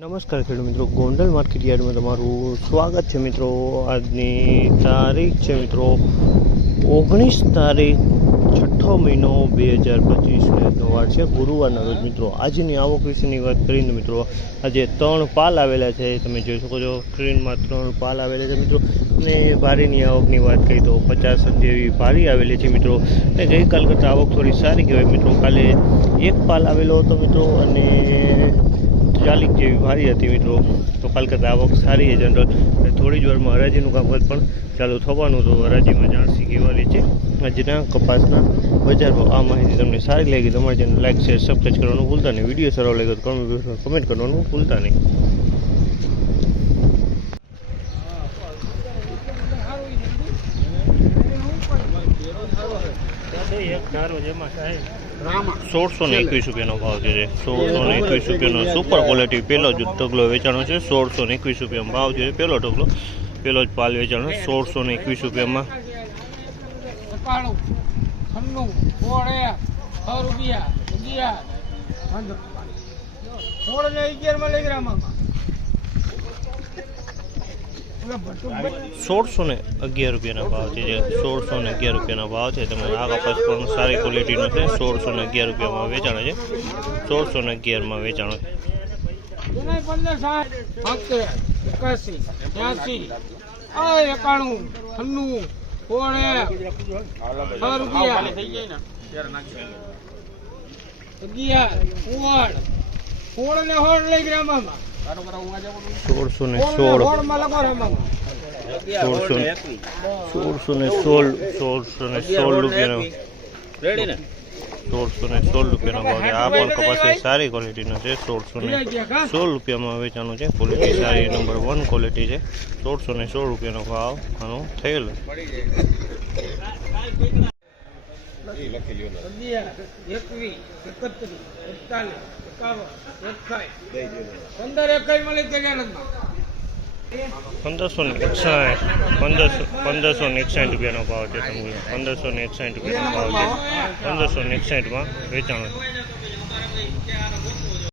નમસ્કાર ખેડૂત મિત્રો, ગોંડલ માર્કેટ યાર્ડમાં તમારું સ્વાગત છે મિત્રો. આજની તારીખ છે મિત્રો ઓગણીસ તારીખ છઠ્ઠો મહિનો બે હજાર પચીસને વાર છે. ગુરુવારના રોજ મિત્રો, આજની આવક વિશેની વાત કરીને મિત્રો, આજે ત્રણ પાલ આવેલા છે. તમે જોઈ શકો છો, સ્ક્રીનમાં ત્રણ પાલ આવેલા છે મિત્રો. અને ભારીની આવકની વાત કરી તો પચાસ જેવી ભારી આવેલી છે મિત્રો. અને ગઈકાલ કરતાં આવક થોડી સારી કહેવાય મિત્રો. કાલે એક પાલ આવેલો હતો મિત્રો અને ચાલીસ જેવી ભારી હતી મિત્રો તો કાલ કરતાં આવક સારી છે જનરલ અને થોડી જ વારમાં હરાજીનું કામકાજ પણ ચાલુ થવાનું તો હરાજીમાં જાણસી કહેવાની છે. આજના કપાસના બજારમાં આ માહિતી તમને સારી લાગી તમારી ચેનલ લાઈક શેર સબસ્ક્રાઈબ કરવાનું ભૂલતા નહીં. વીડિયો સારો લાગ્યો તો કમેન્ટ કરવાનું ભૂલતા નહીં. સોળસો ને એકવીસ રૂપિયાનો ભાવ છે સોળસો ને એકવીસ રૂપિયાનો સુપર ક્વોલિટી પહેલો જ ઢગલો વેચાણો છે. સોળસો ને એકવીસ રૂપિયાનો ભાવ છે. પહેલો ઢગલો. પહેલો જ પાલ વેચાણો સોળસો ને એકવીસ રૂપિયામાં રૂપિયા અગિયાર પંદર સોળ ને અગિયારમાં લઈ ગયા મામા ઓલા ભટુકભાઈ સોળસો ને અગિયાર રૂપિયાના ભાવ છે જે સોળસો ને અગિયાર રૂપિયાના ભાવ છે. તમે આ કપાસ પણ સારી ક્વોલિટીનો છે. સોળસો ને અગિયાર રૂપિયામાં વેચાણો છે. સોળસો ને અગિયારમાં વેચાણો છે અગિયાર, સોળ સોળ ને સોળ લઈ ગયા સોળસો ને સોળ. સોળસો ને સોળસો ને સોળ સોળસો ને સોળ રૂપિયાનો. સોળસો ને સોળ રૂપિયાનો ભાવ છે. આ પણ કપાસ સારી ક્વોલિટીનો છે સોળસો ને સોળ રૂપિયામાં વેચાણું છે. ક્વોલિટી સારી નંબર વન ક્વોલિટી છે. સોળસો ને સોળ રૂપિયાનો ભાવ આનો થયેલો અગિયાર એકવીસ એકત્રીસ એકતાલીસ એકાવન એકાઈ પંદર એકાઈ મળી પંદરસો ને એકસાઠ પંદરસો પંદરસો ને એકસાઠ રૂપિયાનો ભાવ છે સમજો પંદરસો ને એકસાઠ રૂપિયાનો ભાવ છે. પંદરસો ને એકસાઠમાં વેચાણો.